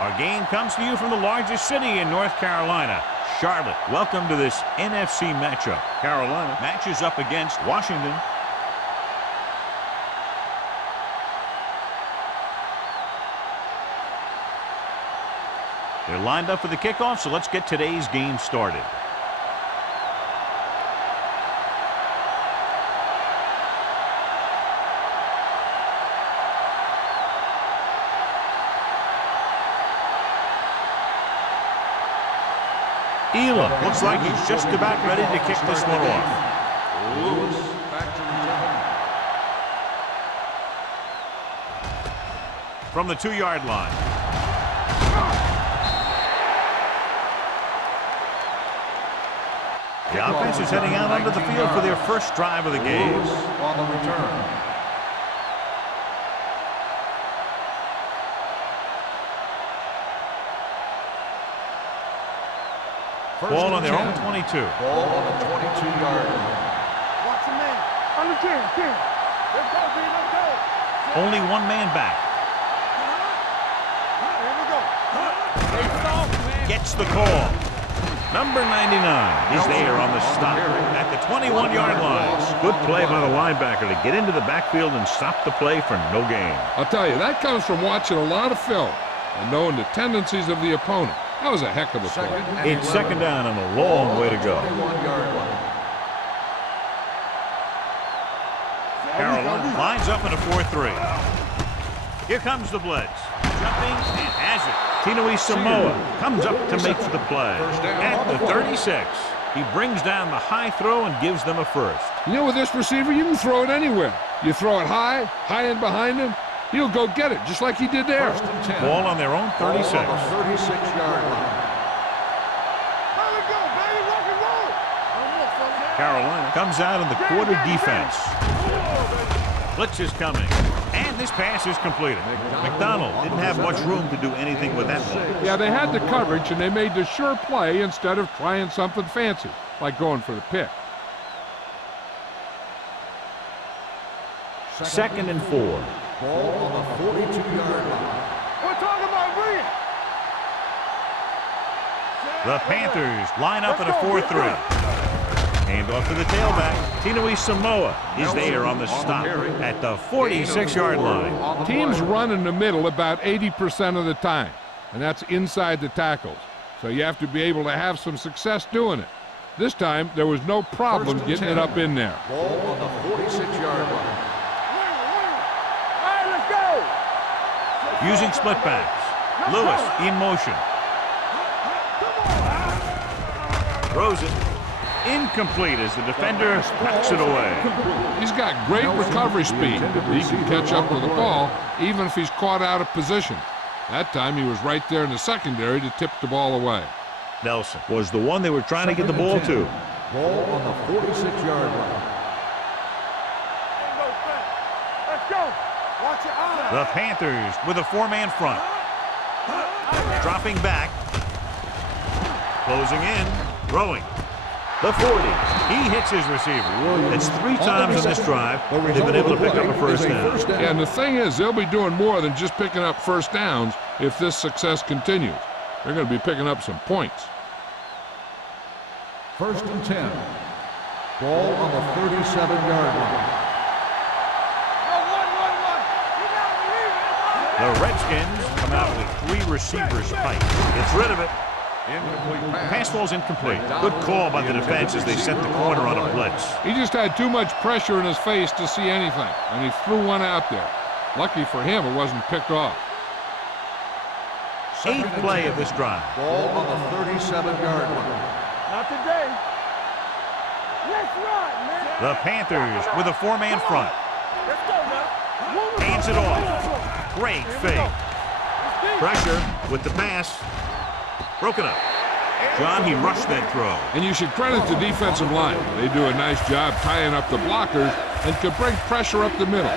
Our game comes to you from the largest city in North Carolina, Charlotte. Welcome to this NFC matchup. Carolina matches up against Washington. They're lined up for the kickoff, so let's get today's game started. Elam looks like he's just about ready to kick this one off. Lewis back to return. From the 2-yard line. The offense is heading out onto the field for their first drive of the game. Lewis on the return. Ball on their own 22. Ball on the 22-yard line. Watch the man. On the 10. Let's go, B. Let's go. Only one man back. Here we go. Gets the call. Number 99 is there on the stop at the 21-yard line. Good play by the linebacker to get into the backfield and stop the play for no gain. I'll tell you, that comes from watching a lot of film and knowing the tendencies of the opponent. That was a heck of a play. It's second down and a long way to go. 21-yard line. Carolina lines up in a 4-3. Here comes the blitz. Jumping and has it. Tinui Samoa comes up to make the play. At the 36, he brings down the high throw and gives them a first. You know, with this receiver, you can throw it anywhere. You throw it high and behind him, he'll go get it, just like he did there. First and 10. Ball on their own 36. Ball on the 36-yard line. There we go, baby. Rock and roll. Carolina comes out in the quarter defense. Blitz is coming. And this pass is completed. McDonald didn't have much room to do anything with that one. Yeah, they had the coverage, and they made the sure play instead of trying something fancy, like going for the pick. Second and 4. Ball on the 42-yard line. We're talking about bringing. The Panthers line up in a 4-3. Hand off to the tailback. Tinui Samoa is there on the stop at the 46-yard line. Teams run in the middle about 80% of the time, and that's inside the tackles. So you have to be able to have some success doing it. This time, there was no problem getting it up in there. Ball on the 46-yard line. All right, let's go. Using split backs. Lewis in motion. Throws it. Incomplete as the defender backs it away. He's got great recovery speed. He can catch up with the ball even if he's caught out of position. That time he was right there in the secondary to tip the ball away. Nelson was the one they were trying to get the ball to. Ball on the 46-yard line. Let's go. Watch your eyes. The Panthers with a 4-man front. Dropping back. Closing in. Throwing. The 40. He hits his receiver. It's 3 times on this drive they've been able to pick up a first down. Yeah, and the thing is, they'll be doing more than just picking up first downs if this success continues. They're going to be picking up some points. First and 10. Ball on the 37-yard line. The Redskins come out with 3 receivers tight. Gets rid of it. Incomplete pass. Pass ball's incomplete. Good call by the defense as they set the corner on a blitz. He just had too much pressure in his face to see anything, and he threw one out there. Lucky for him, it wasn't picked off. 8th play of this drive. Ball on the 37-yard line. Not today. Let's run, man. The Panthers with a four-man front. Let's go, man. Hands it off. Great fake. Pressure with the pass. Broken up. John, he rushed that throw. And you should credit the defensive line. They do a nice job tying up the blockers and can bring pressure up the middle.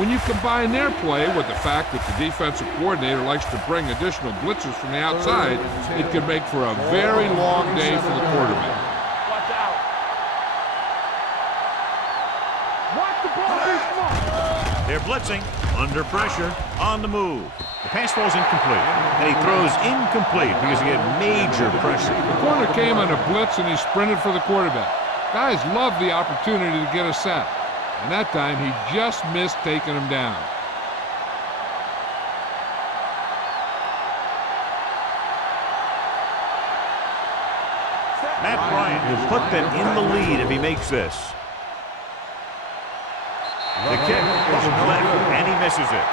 When you combine their play with the fact that the defensive coordinator likes to bring additional blitzes from the outside, it can make for a very long day for the quarterback. Watch out. Watch the ball be smart. They're blitzing, under pressure, on the move. The pass falls incomplete, and he throws incomplete because he had major pressure. The corner came on a blitz, and he sprinted for the quarterback. Guys love the opportunity to get a sack, and that time he just missed taking him down. Matt Bryant will put them in the lead if he makes this. The kick is left, and he misses it.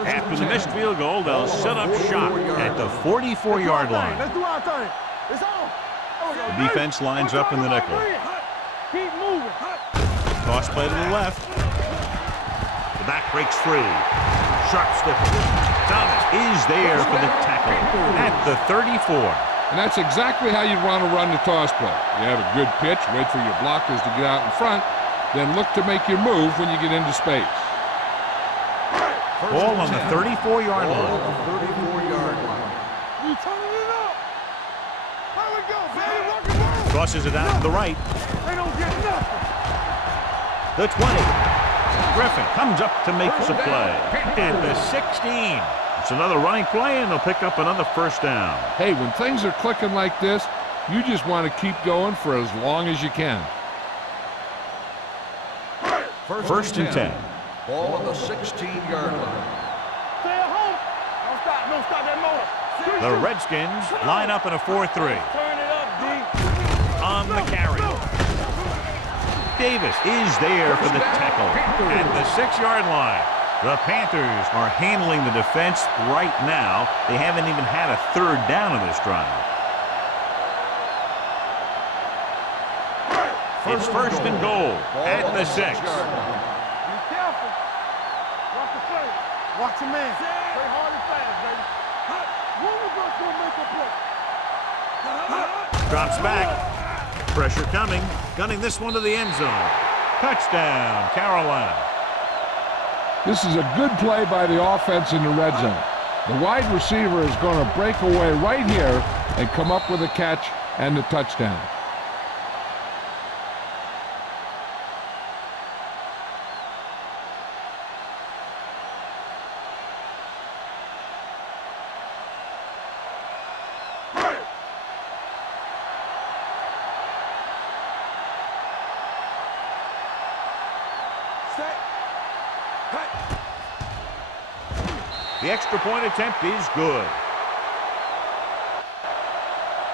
After the missed field goal, they'll set up shop at the 44-yard line. Let's do our thing. It's on. The defense lines up in the nickel. Keep moving. Toss play to the left. The back breaks free. Sharp stipple. Thomas is there for the tackle at the 34. And that's exactly how you'd want to run the toss play. You have a good pitch, wait for your blockers to get out in front, then look to make your move when you get into space. Ball on the 34-yard line. You turning it up. How we go, baby? Rock and roll. Crosses it out to the right. They don't get nothing. The 20. Griffin comes up to make the play at the 16. It's another running play, and they'll pick up another first down. Hey, when things are clicking like this, you just want to keep going for as long as you can. First and 10. Ball on the 16-yard line. Stay at home. Don't stop that motor. The Redskins line up in a 4-3. Turn it up, D. On the carry. Davis is there for the tackle at the 6-yard line. The Panthers are handling the defense right now. They haven't even had a third down in this drive. It's first and goal at the 6. Be careful. Watch the play. Watch the man. Play hard and fast, baby. One of us will make a play. Drops back. Pressure coming. Gunning this one to the end zone. Touchdown, Carolina. This is a good play by the offense in the red zone. The wide receiver is going to break away right here and come up with a catch and the touchdown. The extra point attempt is good.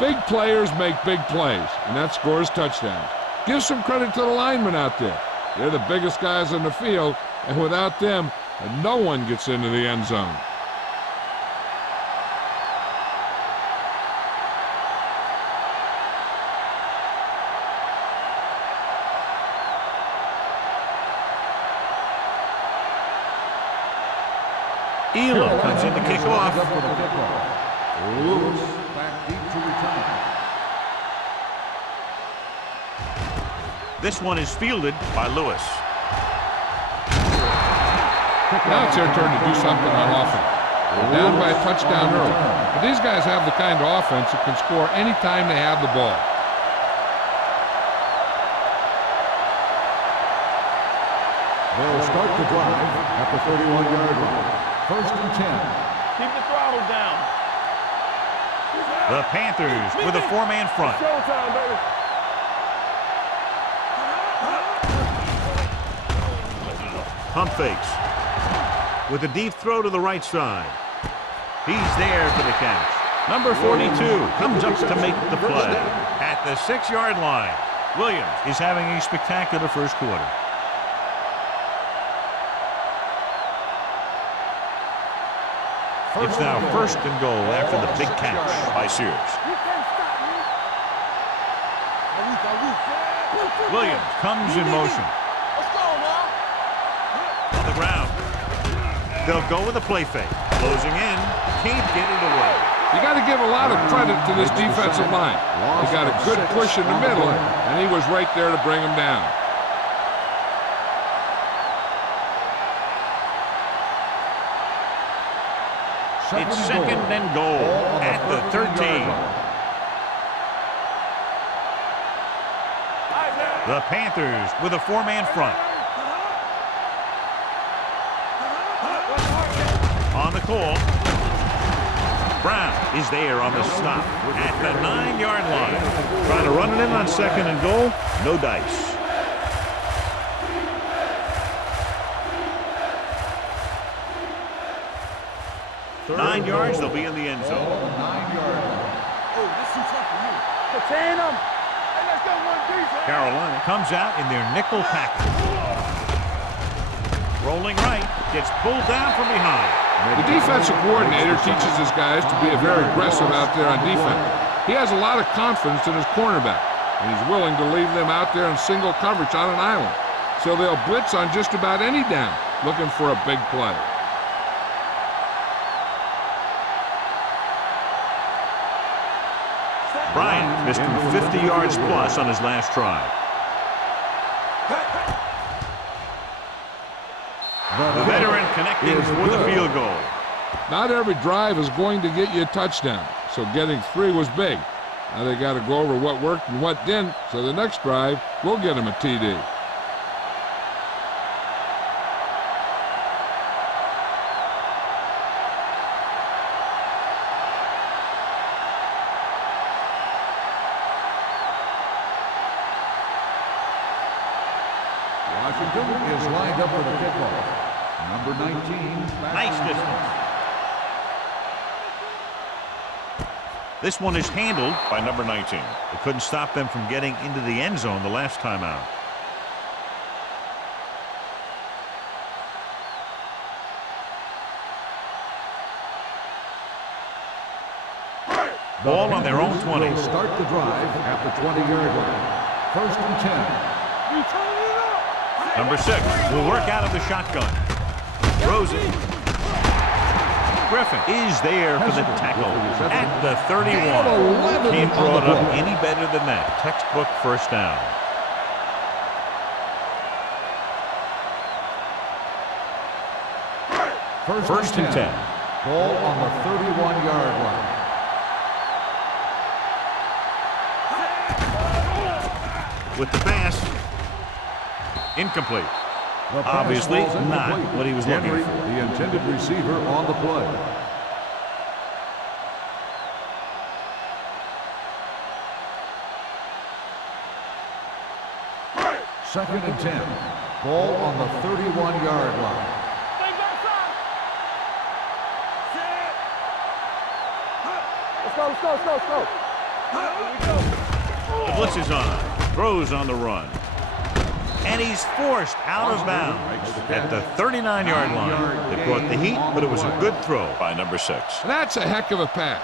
Big players make big plays, and that scores touchdowns. Give some credit to the linemen out there. They're the biggest guys on the field, and without them, no one gets into the end zone. Elam comes in to kick off. Lewis back deep to return. This one is fielded by Lewis. Now it's their turn to do something on offense. They're down by a touchdown early. But these guys have the kind of offense that can score any time they have the ball. They'll start the drive at the 31-yard line. First and 10. Keep the throttle down. The Panthers with a four-man front. Showtime, baby. Pump fakes. With a deep throw to the right side. He's there for the catch. Number 42 comes up to make the play at the 6-yard line. Williams is having a spectacular first quarter. It's now first and goal after the big catch by Sears. You can't stop me. Williams comes in motion. Let's go now. On the ground. They'll go with a play fake. Closing in. Can't get it away. You got to give a lot of credit to this defensive line. He got a good push in the middle, and he was right there to bring him down. It's second and goal at the 13. The Panthers with a four-man front. On the call. Brown is there on the stop at the 9-yard line. Trying to run it in on second and goal. No dice. Third 9 yards, goal. they'll be in the end zone. 9 yards. Oh, this is tough for you. Contain them. Hey, let's go one defense. Carolina comes out in their nickel package. Rolling right, gets pulled down from behind. The defensive coordinator teaches his guys to be very aggressive out there on defense. He has a lot of confidence in his cornerback, and he's willing to leave them out there in single coverage on an island. So they'll blitz on just about any down, looking for a big play. Bryant missed him 50 yards plus on his last try. The veteran connecting with a field goal. Not every drive is going to get you a touchdown, so getting 3 was big. Now they got to go over what worked and what didn't, so the next drive will get him a TD. Washington is lined up for the kickoff. Number 19. Nice distance. This one is handled by number 19. It couldn't stop them from getting into the end zone the last time out. Ball on their own 20. Will start the drive at the 20-yard line. First and 10. You turn it up. Number 6 will work out of the shotgun. Throws it. Griffin is there for the tackle at the 31. Can't draw it up any better than that. Textbook first down. First and 10. Ball on the 31-yard line. With the pass. Incomplete. The pass Obviously ball's not incomplete. what he was looking Henry, for. the intended receiver on the play. Second and 10. Ball on the 31-yard line. Let's go. Here we go. The blitz is on. Throws on the run. And he's forced out of bounds at the 39-yard line. It brought the heat, but it was a good throw by number 6. That's a heck of a pass.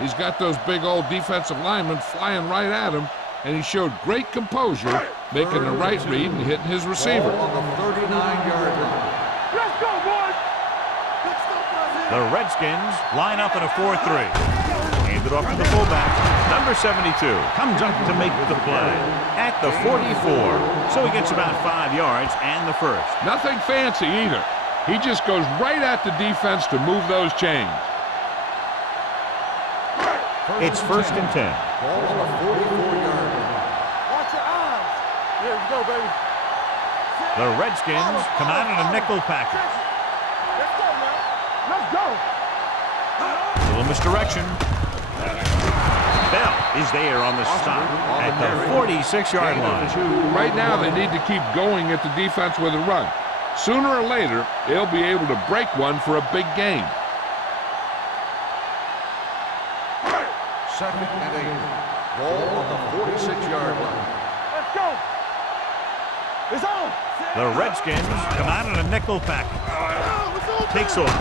He's got those big old defensive linemen flying right at him, and he showed great composure, making the right read and hitting his receiver. Ball on the 39-yard line. Let's go, boys. The Redskins line up in a 4-3. Handed off to the fullback. Number 72 comes up to make the play at the 44. So he gets about 5 yards and the first. Nothing fancy either. He just goes right at the defense to move those chains. It's first and 10. Ball on the 44-yard line. Watch your eyes. Here we go, baby. The Redskins come out in a nickel package. Let's go, man. Let's go. Little misdirection. Bell is there on the stop at the 46-yard line. Right now, they need to keep going at the defense with a run. Sooner or later, they'll be able to break one for a big game. Second and 8. Ball on the 46-yard line. Let's go. It's on. The Redskins come out in a nickel package. Takes off.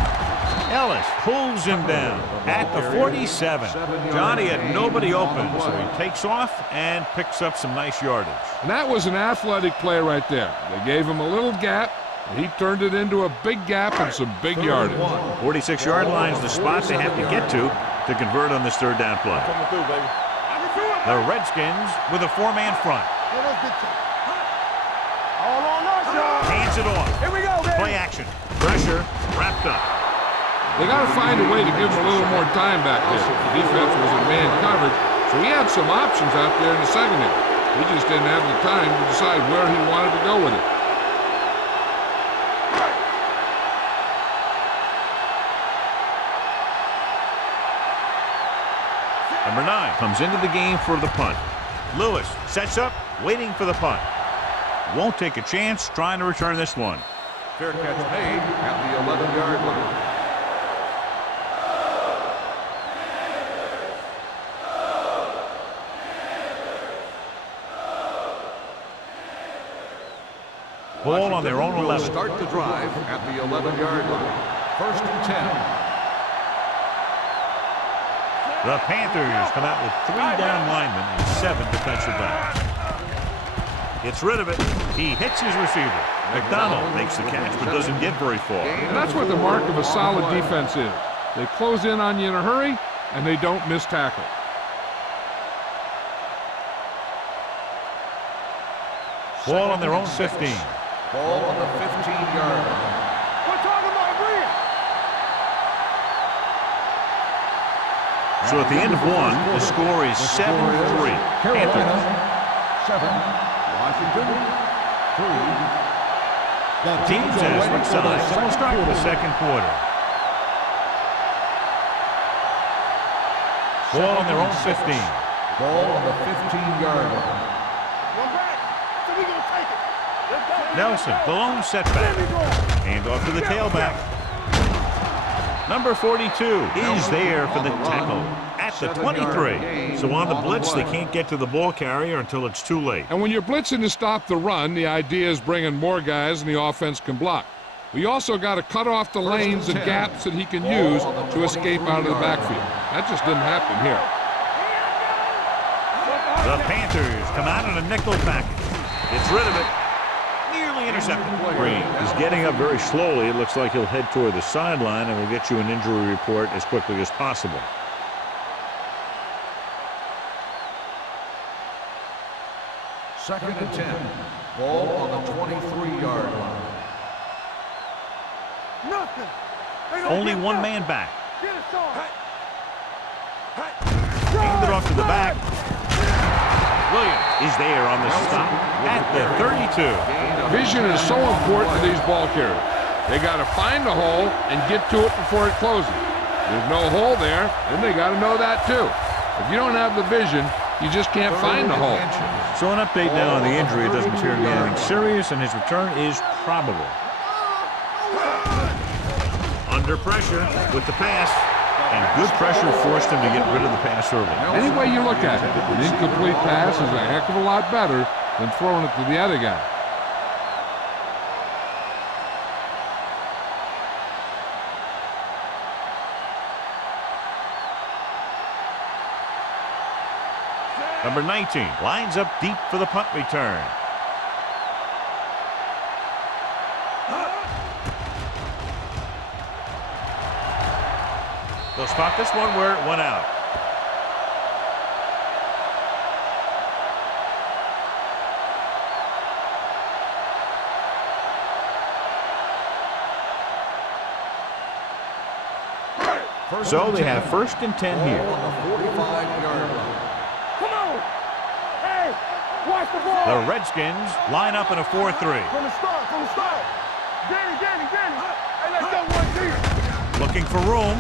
Ellis pulls him down at the 47. Johnny had nobody open, so he takes off and picks up some nice yardage. And that was an athletic play right there. They gave him a little gap, and he turned it into a big gap and some big yardage. 46-yard line is the spot they have to get to convert on this third down play. The Redskins with a four-man front. Hands it off. Here we go, baby. Play action. Pressure wrapped up. They got to find a way to give him a little more time back there. The defense was in man coverage, so he had some options out there in the secondary. He just didn't have the time to decide where he wanted to go with it. Number 9 comes into the game for the punt. Lewis sets up, waiting for the punt. Won't take a chance trying to return this one. Fair catch made at the 11-yard line. Ball on their own 11. Start the drive at the 11-yard line. 1st and 10. The Panthers come out with 3 down linemen and 7 defensive backs. Gets rid of it. He hits his receiver. McDonald makes the catch but doesn't get very far. And that's what the mark of a solid defense is. They close in on you in a hurry, and they don't miss tackle. Ball on their own 15. Ball on the 15-yard line. We're talking about Green. So at the end of one, the score is 7-3. Panthers. 7. Washington. 3. Teams as switch sides, so we'll start the second quarter. Ball on their own 15. Ball on the 15-yard line. One back. So we gonna take it. Let's go. Nelson, the lone setback. Hand off to the tailback. Number 42 is there for the tackle at the 23. So on the blitz, they can't get to the ball carrier until it's too late. And when you're blitzing to stop the run, the idea is bringing more guys than the offense can block. We also got to cut off the lanes and gaps that he can use to escape out of the backfield. That just didn't happen here. The Panthers come out in a nickel package. Gets rid of it. Nearly intercepted. Green is getting up very slowly. It looks like he'll head toward the sideline, and we'll get you an injury report as quickly as possible. Second and 10. Ball on the 23-yard line. Nothing. They don't Only get one up. man back. Get it, Sean. Hand it off to the back. Williams is there on the stop at the 32. Vision is so important to these ball carriers. They got to find the hole and get to it before it closes. There's no hole there, then they got to know that too. If you don't have the vision, you just can't find the hole. So an update now on the injury. It doesn't appear to be anything serious, and his return is probable. Under pressure with the pass, and good pressure forced him to get rid of the pass early. Any way you look at it, an incomplete pass is a heck of a lot better than throwing it to the other guy. Number 19 lines up deep for the punt return. They'll spot this one where it went out. So they have 1st and 10 here. On the 45-yard line. Come on. Hey, watch the ball. The Redskins line up in a 4-3. From the start, from the start. Danny. Hey, let's go one deep. Looking for room.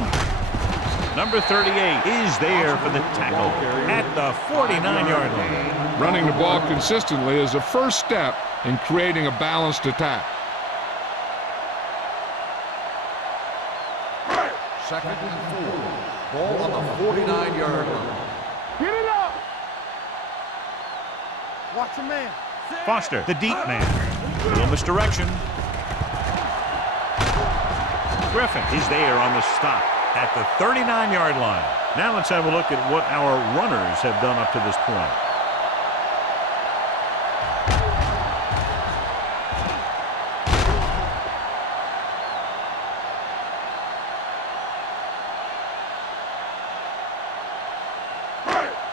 Number 38 is there for the tackle at the 49-yard line. Running the ball consistently is the first step in creating a balanced attack. Second and 4. Ball on the 49-yard line. Get it up. Watch your man. Foster, the deep man. Little misdirection. Griffin is there on the stop at the 39-yard line. Now let's have a look at what our runners have done up to this point.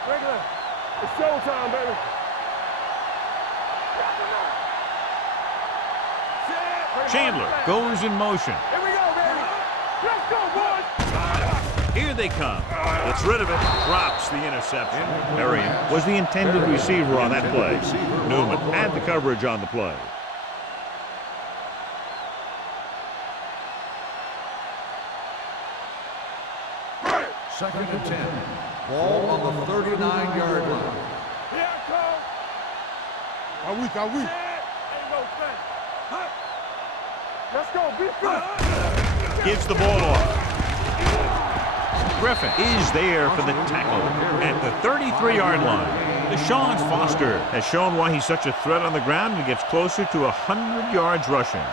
Regular. It's showtime, baby. Chandler goes in motion. Here we go, baby. Let's go, boys. Here they come. Gets rid of it. Drops the interception. Marion was the intended receiver on that play. Newman had the coverage on the play. Second and 10. Ball on the 39-yard line. Here I come. Are we? Ain't no thing. Let's go. Be good. Gives the ball off. Griffin is there for the tackle at the 33-yard line. Deshaun Foster has shown why he's such a threat on the ground and gets closer to 100 yards rushing.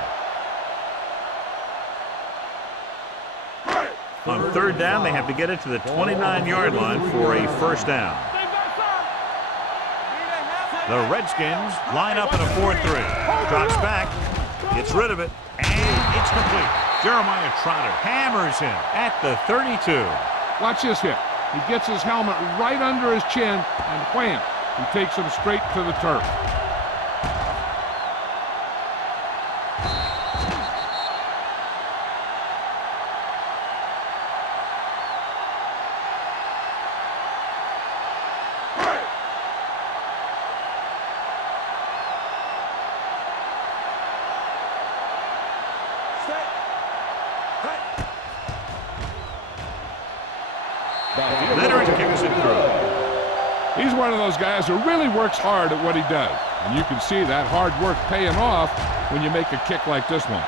On third down, they have to get it to the 29-yard line for a first down. The Redskins line up in a 4-3. Drops back, gets rid of it, and it's complete. Jeremiah Trotter hammers him at the 32. Watch this hit. He gets his helmet right under his chin, and wham, he takes him straight to the turf. Leonard kicks it through. He's one of those guys who really works hard at what he does. And you can see that hard work paying off when you make a kick like this one.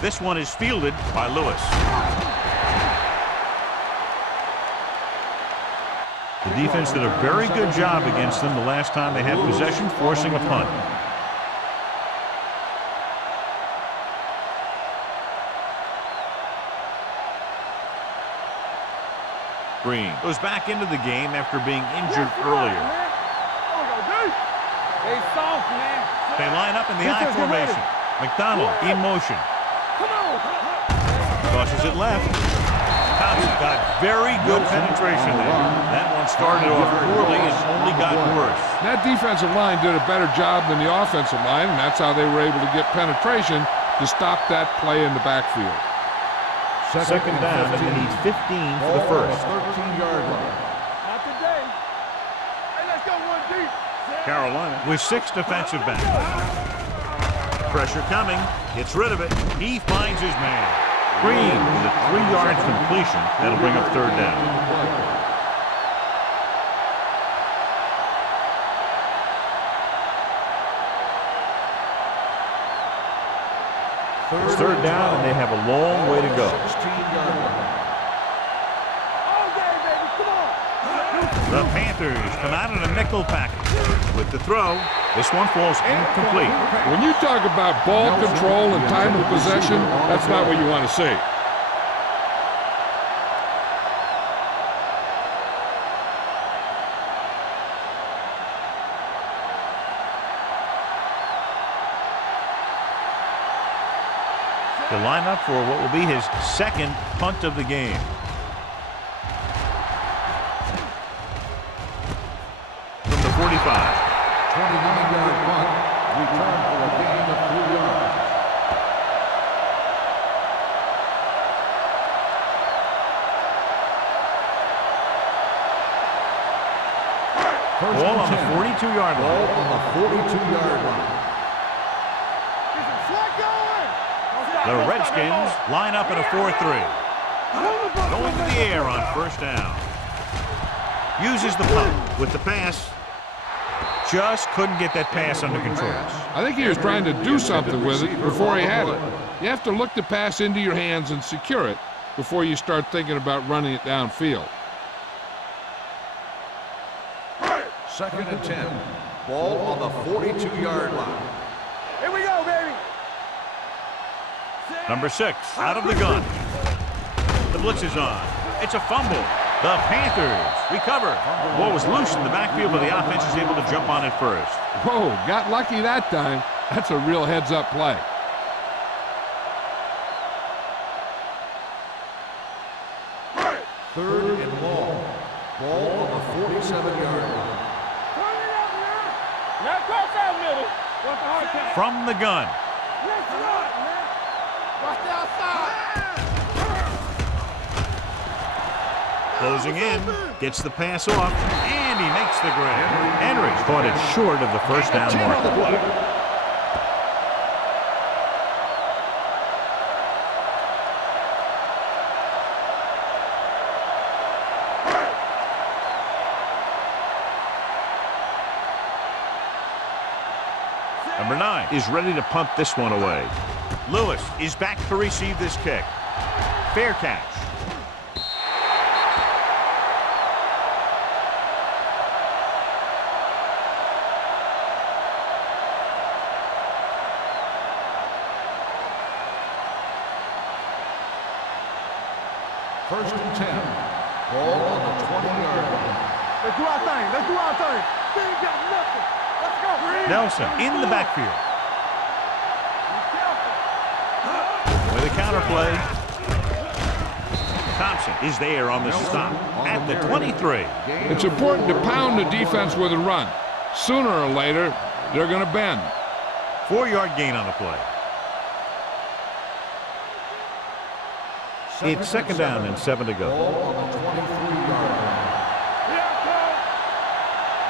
This one is fielded by Lewis. The defense did a very good job against them the last time they had possession, forcing a punt. Green goes back into the game after being injured earlier. They soft, man. They line up in the I formation. McDonald in motion. Tosses it left. Thompson got very good penetration there. That one started off poorly and only got worse. That defensive line did a better job than the offensive line, and that's how they were able to get penetration to stop that play in the backfield. Second down, and they need 15 for the first. 13-yard line. Not today. Hey, let's go one deep. Carolina with 6 defensive backs. Pressure coming. Gets rid of it. He finds his man. Green with a 3-yard completion. That'll bring up third down. It's third down, and they have a long way to go. 16-yard line. All day, baby. Come on. The Panthers come out in a nickel package. With the throw, this one falls incomplete. When you talk about ball control and time of possession, that's not what you want to see. To line up for what will be his second punt of the game. From the 45. 29-yard punt. Return for a gain of 3 yards. Ball on the 42-yard Ball line. on the 42-yard line. Is it slot going? The Redskins line up in a 4-3. Going to the air on first down. Uses the pump with the pass. Just couldn't get that pass under control. I think he was trying to do something with it before he had it. You have to look the pass into your hands and secure it before you start thinking about running it downfield. 2nd and 10. Ball on the 42-yard line. Here we go, baby. Number 6, out of the gun. The blitz is on. It's a fumble. The Panthers recover. Ball was loose in the backfield, but the offense is able to jump on it first. Whoa, got lucky that time. That's a real heads-up play. 3rd and long. Ball on the 47-yard line. Now cross that middle. What's the hard count? From the gun. Let's run, man. Watch the outside. Closing in. Gets the pass off. And he makes the grab. Henry's caught it short of the first down mark. Number 9 is ready to punt this one away. Lewis is back to receive this kick. Fair catch. First and 10. Ball on the 20-yard line. Let's do our thing. Let's do our thing. They ain't got nothing. Let's go. Nelson in the backfield. With a counter play. Thompson is there on the stop at the 23. It's important to pound the defense with a run. Sooner or later, they're going to bend. 4-yard gain on the play. It's 2nd down and 7 to go. Ball on the 23-yard line.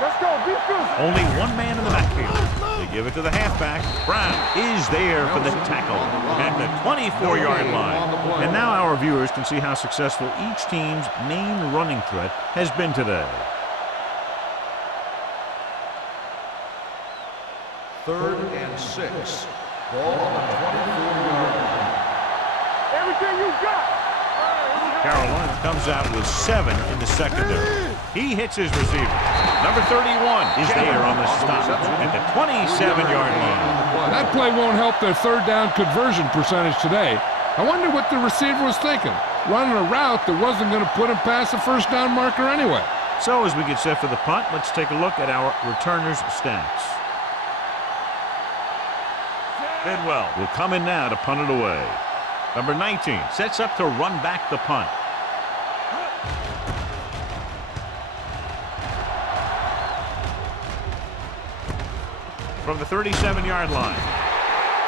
Let's go. Be good. Only one man in the backfield. They give it to the halfback. Brown is there for the tackle at the 24-yard line. And now our viewers can see how successful each team's main running threat has been today. 3rd and 6. Ball on the 24-yard line. Everything you got. Carolina comes out with 7 in the secondary. He hits his receiver. Number 31 is there on the stop at the 27-yard line. That play won't help their 3rd down conversion percentage today. I wonder what the receiver was thinking, running a route that wasn't going to put him past the first down marker anyway. So as we get set for the punt, let's take a look at our returners' stats. Bidwell will come in now to punt it away. Number 19 sets up to run back the punt. From the 37-yard line.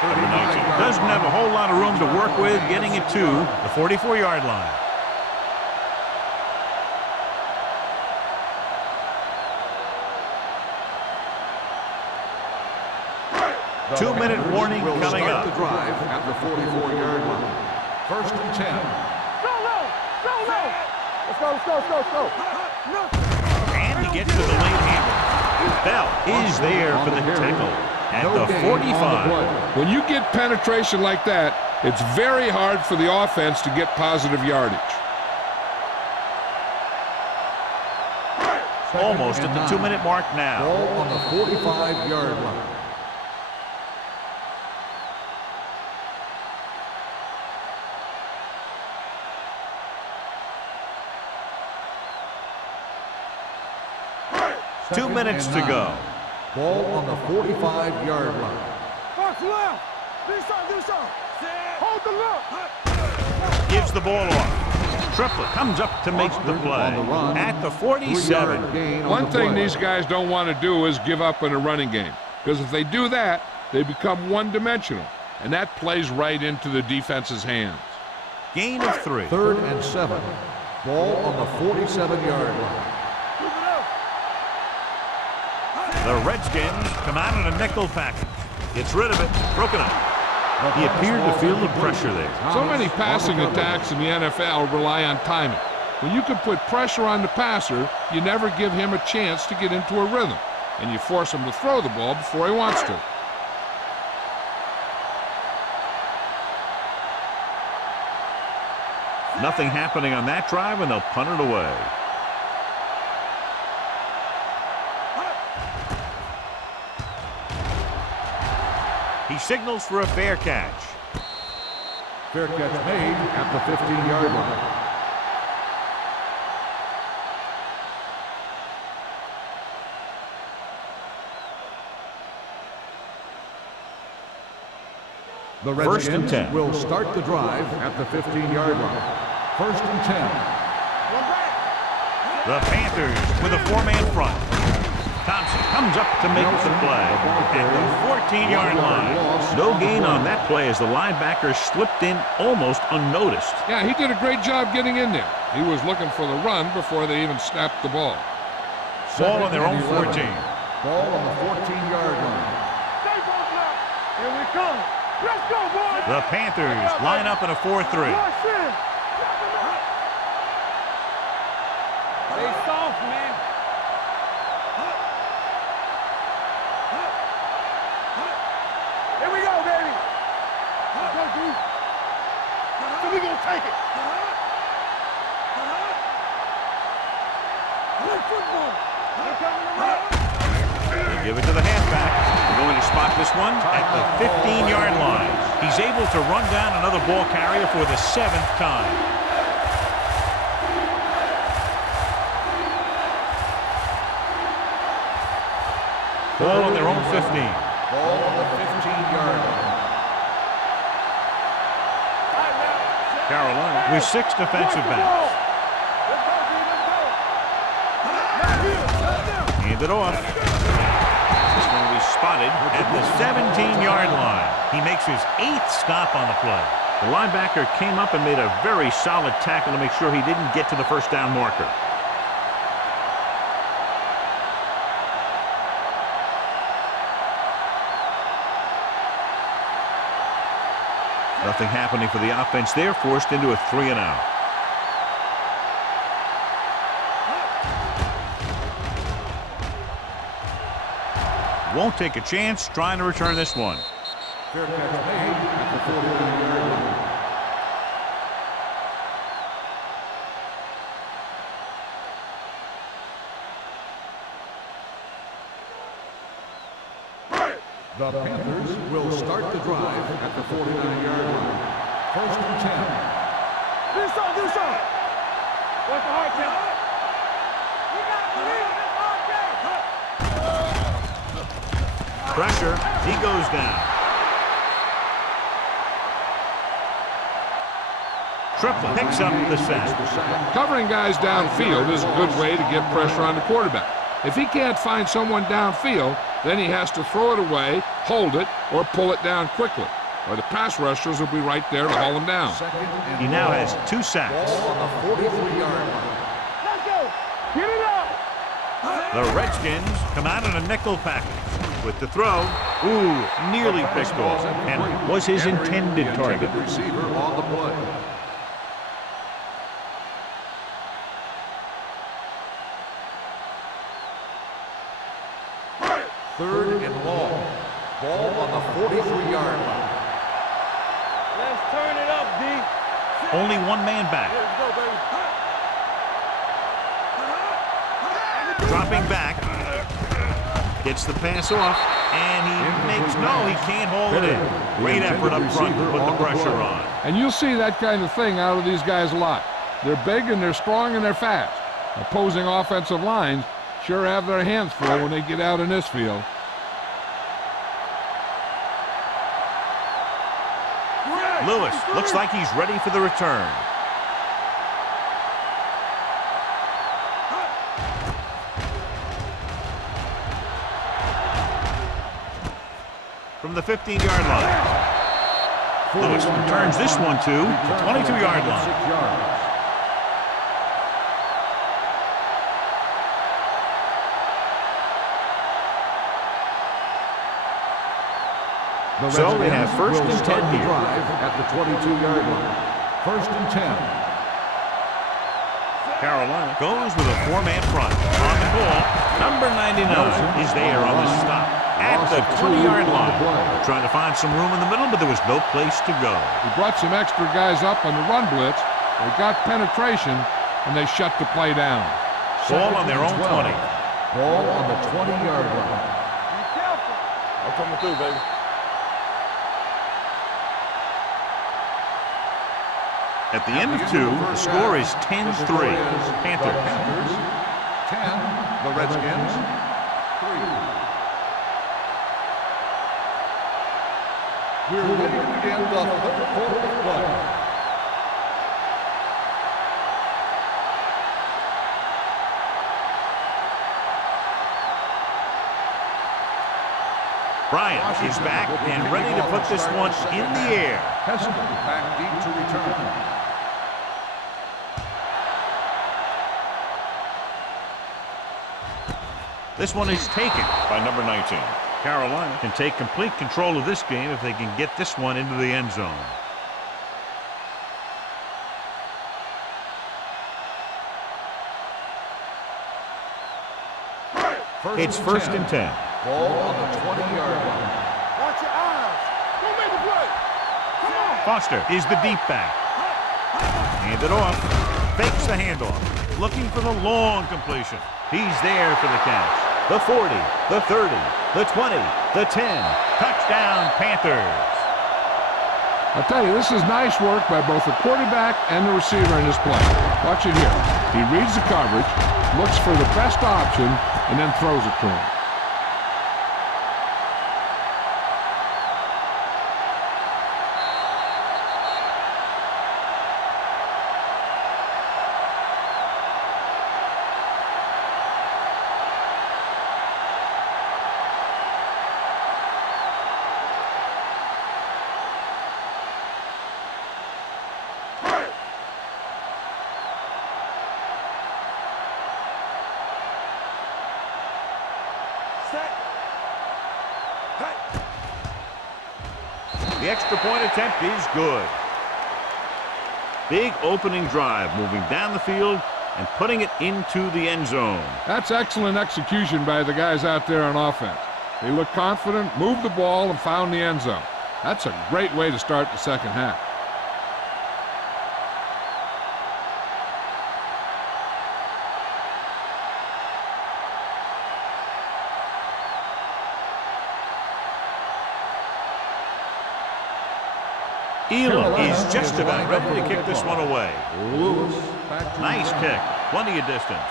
Number 19 doesn't have a whole lot of room to work with, getting it to the 44-yard line. The 2-minute Panthers warning will coming start up. the drive at the 44-yard line. 1st and 10. Go low. Go low. Let's go. Let's go. Let's go. Let's go. And he gets to the late handle. Bell is there for the tackle at the 45. When you get penetration like that, it's very hard for the offense to get positive yardage. Almost at the 2-minute mark now. Ball on the 45-yard line. Two minutes to go. Ball on the 45-yard line. Box left. Do something. Hold the look. Gives the ball off. Triplett comes up to make the play at the 47. One thing these guys don't want to do is give up in a running game, because if they do that, they become one-dimensional, and that plays right into the defense's hands. Gain of 3. 3rd and 7. Ball on the 47-yard line. The Redskins come out in a nickel package. Gets rid of it. Broken up. He appeared to feel the pressure there. So many passing attacks in the NFL rely on timing. When you can put pressure on the passer, you never give him a chance to get into a rhythm, and you force him to throw the ball before he wants to. Nothing happening on that drive, and they'll punt it away. He signals for a fair catch. Fair catch made at the 15-yard line. The First and 10. will start the drive at the 15-yard line. First and 10. The Panthers with a four-man front. Thompson comes up to make the play at the 14-yard line. No gain on that play as the linebacker slipped in almost unnoticed. Yeah, he did a great job getting in there. He was looking for the run before they even snapped the ball. Ball on their own 14. Ball on the 14-yard line. Here we come. Let's go, boys. The Panthers line up in a 4-3. Stay soft, man. Here we go, baby. Let's go, D. So we gonna take it. Play football. They're coming around. They give it to the halfback. They're going to spot this one at the 15-yard line. He's able to run down another ball carrier for the 7th time. Ball on their own 15. Ball on the 15-yard line. Carolina with 6 defensive backs. Hand it off. This one will be spotted at the 17-yard line. He makes his 8th stop on the play. The linebacker came up and made a very solid tackle to make sure he didn't get to the first down marker. Nothing happening for the offense there, forced into a 3-and-out. Won't take a chance trying to return this one. Fair catch made at the 49-yard line. The Panthers will start the drive at the 49-yard line. First and 10. Do something. What's the hard count? We got to believe in this hard count. Pressure. He goes down. Triplett picks up the sack. Covering guys downfield is a good way to get pressure on the quarterback. If he can't find someone downfield, then he has to throw it away, hold it, or pull it down quickly, or the pass rushers will be right there to haul him down. He now has 2 sacks. Ball on the 43-yard line. Let's go. Get it up. The Redskins come out in a nickel package. With the throw, nearly picked off, and was his intended target. Receiver on the play. Third and long. Ball on the 43-yard line. Let's turn it up, D. Only one man back. Here we go, baby. Dropping back. Gets the pass off, and he can't hold it in. Great effort up front to put the pressure on. And you'll see that kind of thing out of these guys a lot. They're big and they're strong and they're fast. Opposing offensive lines sure have their hands full when they get out in this field. Lewis looks like he's ready for the return. From the 15-yard line. Lewis returns this one to the 22-yard line. The So they Redskins have first will and start 10 the here. drive at the 22-yard line. First and 10. Carolina goes with a four-man front. On the ball, number 99 is there on the stop at the 20-yard line. Trying to find some room in the middle, but there was no place to go. He brought some extra guys up on the run blitz. They got penetration, and they shut the play down. Ball on their own 20. Ball on the 20-yard line. Be careful. I'm coming through, baby. At the end of two, the score is 10-3. Panthers. 10, the Redskins, 3. We're ready to begin the third quarter of play. Bryant is back and ready to put this one in the air. Heston back deep to return. This one is taken by number 19. Carolina can take complete control of this game if they can get this one into the end zone. It's first and 10. Ball on the 20-yard line. Watch your eyes. Go make a play. Come on. Foster is the deep back. Hand it off. Fakes the handoff. Looking for the long completion. He's there for the catch. The 40, the 30, the 20, the 10. Touchdown, Panthers. I'll tell you, this is nice work by both the quarterback and the receiver in this play. Watch it here. He reads the coverage, looks for the best option, and then throws it to him. The extra point attempt is good. Big opening drive, moving down the field and putting it into the end zone. That's excellent execution by the guys out there on offense. They looked confident, moved the ball, and found the end zone. That's a great way to start the second half. Elam is just about ready to kick this one away. Lewis back to Nice kick. Plenty of distance.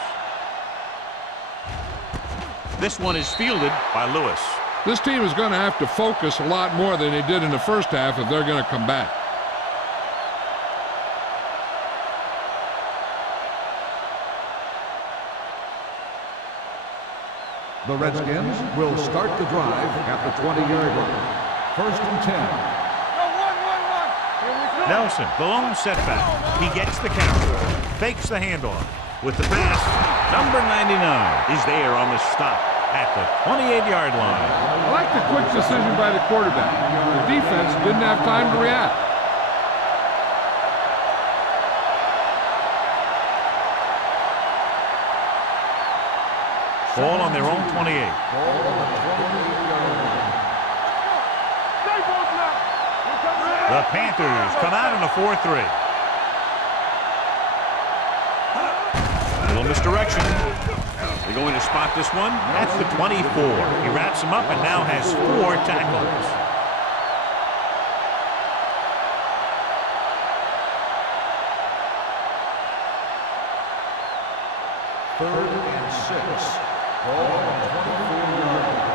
This one is fielded by Lewis. This team is going to have to focus a lot more than they did in the first half if they're going to come back. The Redskins will start the drive at the 20-yard line. First and 10. Nelson, the lone setback. He gets the count. Fakes the handoff. With the pass, number 99 is there on the stop at the 28-yard line. I like the quick decision by the quarterback. The defense didn't have time to react. Ball on their own 28. ball on the 28-yard line. The Panthers come out in a 4-3. A little misdirection. They're going to spot this one at the 24. He wraps him up and now has 4 tackles. Third and 6. Ball on the 24-yard line.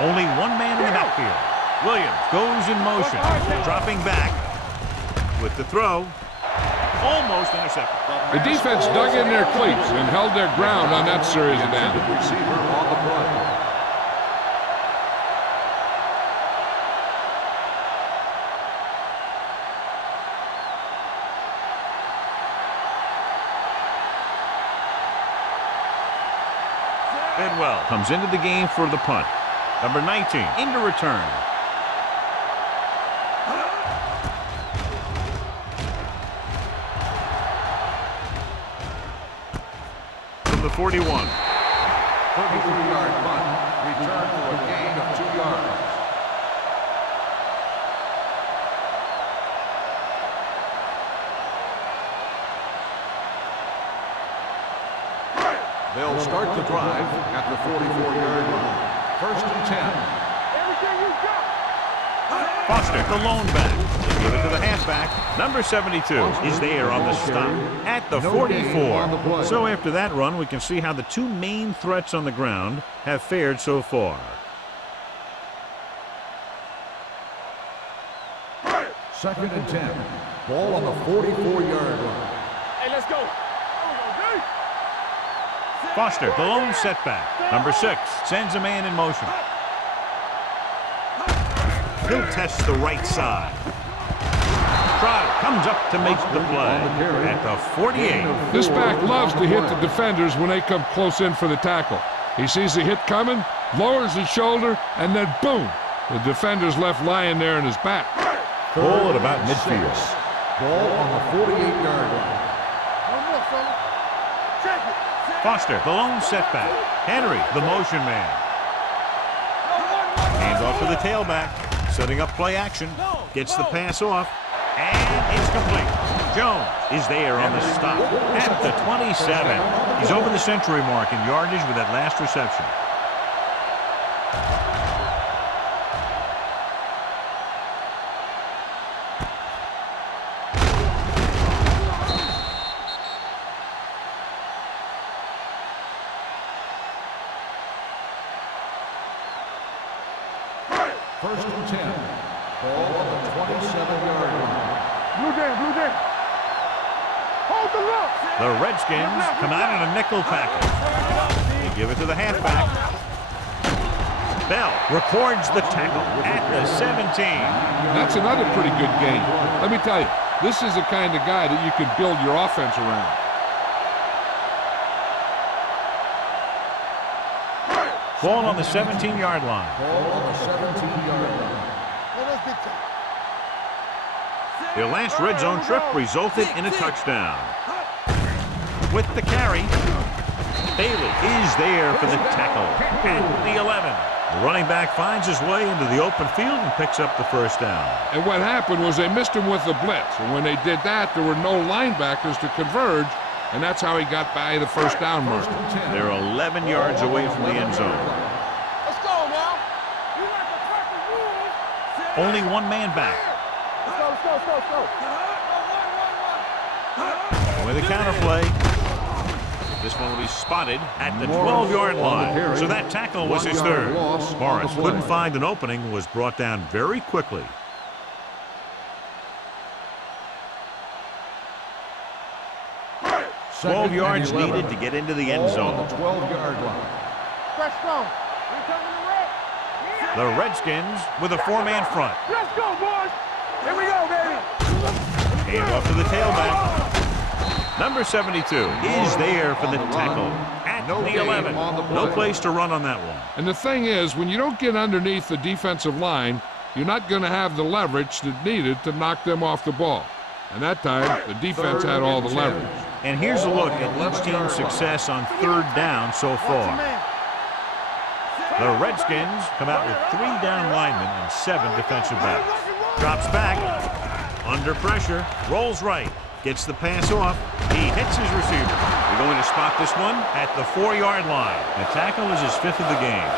Only one man in the backfield. Williams goes in motion, dropping back with the throw. Almost intercepted. The defense dug in their cleats and held their ground on that series of downs. Receiver on the play. Bidwell comes into the game for the punt. Number 19 into return. From the 41. 33-yard punt, return for a gain of 2 yards. They'll start the drive at the 44-yard line. First and 10. Everything you got. Foster, the lone back. They give it to the halfback. Number 72 is there on the stop at the 44. So after that run, we can see how the two main threats on the ground have fared so far. Second and 10. Ball on the 44-yard line. Hey, let's go. Foster, the lone setback. Number 6 sends a man in motion. He'll test the right side. Trotter comes up to make the play at the 48. This back loves to hit the defenders when they come close in for the tackle. He sees the hit coming, lowers his shoulder, and then boom, the defender's left lying there in his back. Ball at about midfield. Ball on the 48-yard line. One more, fella. Check it. Foster, the lone setback. Henry, the motion man. Hands off to the tailback. Setting up play action. Gets the pass off. And it's complete. Jones is there on the stop at the 27. He's over the century mark in yardage with that last reception. First and 10. Ball on the 27-yard line. Blue jam. Hold the look. The Redskins come out in a nickel package. They give it to the halfback. Bell records the tackle at the 17. That's another pretty good game. Let me tell you, this is the kind of guy that you can build your offense around. Ball on the 17-yard line. Ball on the 17-yard line. Let's get to Their last red zone trip resulted in a touchdown. With the carry, Bailey is there for the tackle at the 11. The running back finds his way into the open field and picks up the first down. And what happened was they missed him with the blitz. And when they did that, there were no linebackers to converge. And that's how he got by the first down mark. They're 11 yards away from the end zone. Let's go now. You like to crack the rules. Only one man back. Let's go. With the counter play. This one will be spotted at the 12-yard line. So that tackle was his third. Morris couldn't find an opening and was brought down very quickly. Second 12 yards and 11. needed to get into the end Ball zone. on the 12-yard line. Fresh stone. We coming to red. The Redskins with a four-man front. Let's go, boys. Here we go, baby. Hand off to the tailback. Number 72 is there for the tackle at the 11. No place to run on that one. And the thing is, when you don't get underneath the defensive line, you're not going to have the leverage that's needed to knock them off the ball. And that time, the defense had all the leverage. And here's a look at each team's success on third down so far. The Redskins come out with 3 down linemen and 7 defensive backs. Drops back, under pressure, rolls right, gets the pass off. He hits his receiver. They're going to spot this one at the 4-yard line. The tackle is his 5th of the game.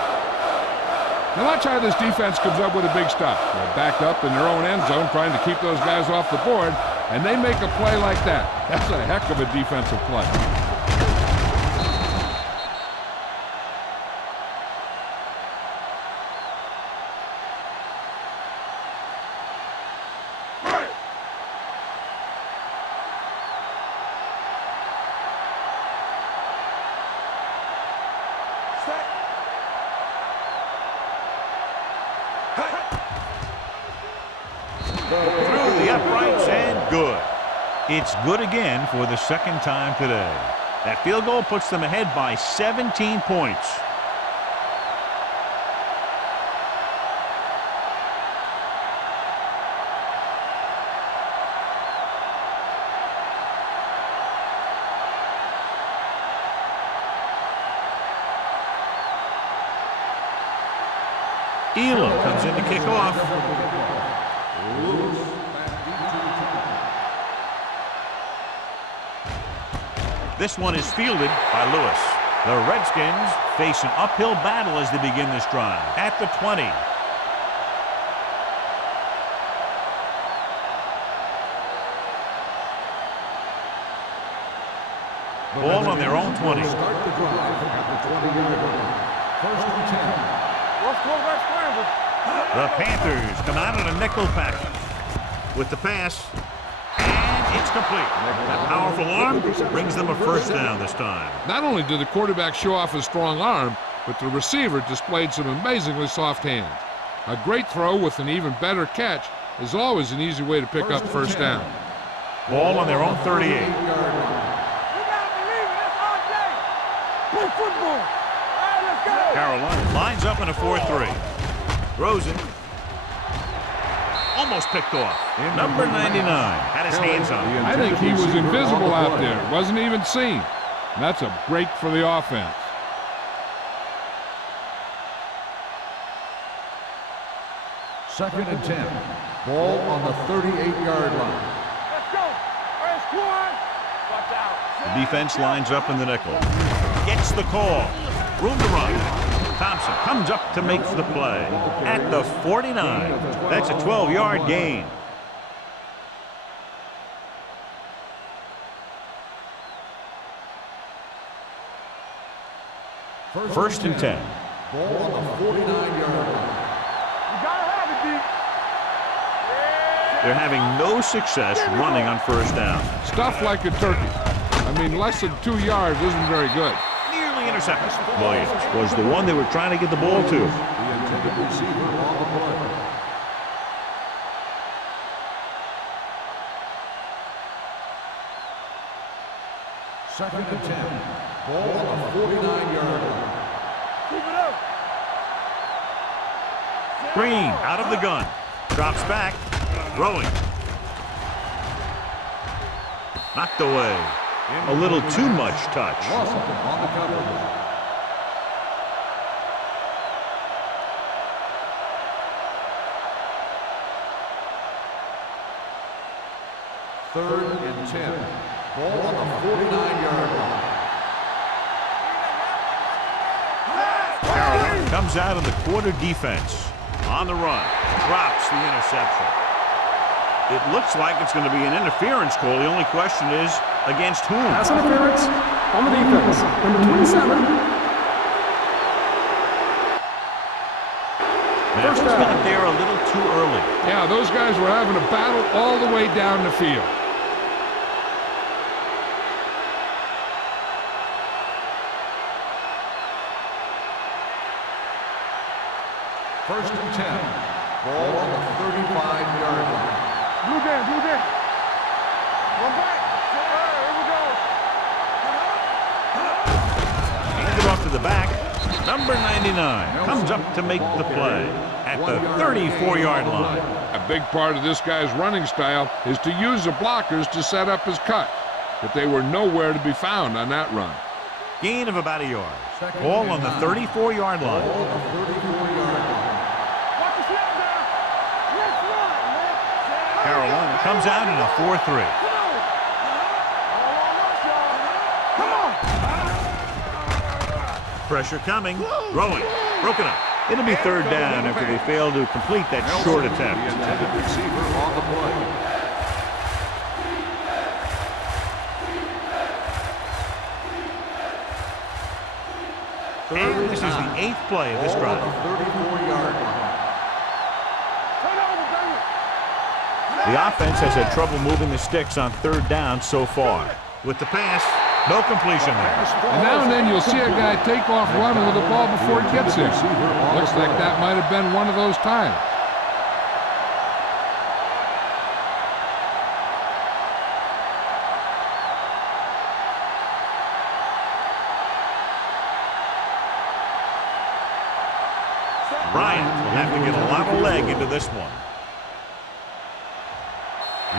Now watch how this defense comes up with a big stop. They're backed up in their own end zone trying to keep those guys off the board, and they make a play like that. That's a heck of a defensive play. Through the uprights and good. It's good again for the second time today. That field goal puts them ahead by 17 points. Elam comes in to kick off. This one is fielded by Lewis. The Redskins face an uphill battle as they begin this drive at the 20. Ball on their own 20. Start the drive at the 20-yard line. First and 10. What's quarterback scramble? The Panthers come out in a nickel pack with the pass, and it's complete. That powerful arm brings them a first down this time. Not only did the quarterback show off his strong arm, but the receiver displayed some amazingly soft hands. A great throw with an even better catch is always an easy way to pick up first down. Ball on their own 38. You gotta believe it. That's our day. Play football. All right, let's go. Carolina lines up in a 4-3. Rosen almost picked off. Number 99 had his hands on him. I think he was invisible out there. Wasn't even seen. And that's a break for the offense. Second and 10. Ball on the 38-yard line. Let's go. All right, squad. Watch out. The defense lines up in the nickel. Gets the call. Room to run. Thompson comes up to make for the play at the 49. That's a 12-yard gain. First and 10. Ball on the 49-yard line. You gotta have it, D. They're having no success running on first down. Stuff like a turkey. I mean, less than 2 yards isn't very good. Nearly intercepted. Williams was the one they were trying to get the ball to. The intended receiver on the play. Second and 10. Ball on the 49-yard line. Keep it up. Green out of the gun. Drops back. Throwing. Knocked away. A little too much touch. Lawson on the cover. Third and 10. Ball on the 49-yard line. Carolina comes out of the quarter defense. On the run. Drops the interception. It looks like it's going to be an interference call. The only question is, against whom? Pass interference on the defense. Number 27. Now, First it's down. got there a little too early. Yeah, those guys were having a battle all the way down the field. First and 10. Ball on the 35-yard line. Blue down, blue down. One back. Here we go. Hand it off to the back. Number 99 comes up to make the play at the 34-yard line. A big part of this guy's running style is to use the blockers to set up his cut, but they were nowhere to be found on that run. Gain of about a yard. Ball on the 34-yard line. Ball on the 34-yard line. Watch the snap down. Let's run, man. Carolina comes out in a 4-3. Come on. All on us, y'all. Come on. Pressure coming. Throwing. Broken up. It'll be third down after they fail to complete that short The attempt. intended receiver on the play. And this is the 8th play of this Ball on drive. the 34-yard line. Turn over, baby. The offense has had trouble moving the sticks on third down so far. With the pass, no completion there. And now and then you'll see a guy take off running with the ball before it gets him. Looks like that might have been one of those times. Bryant will have to get a lot of leg into this one.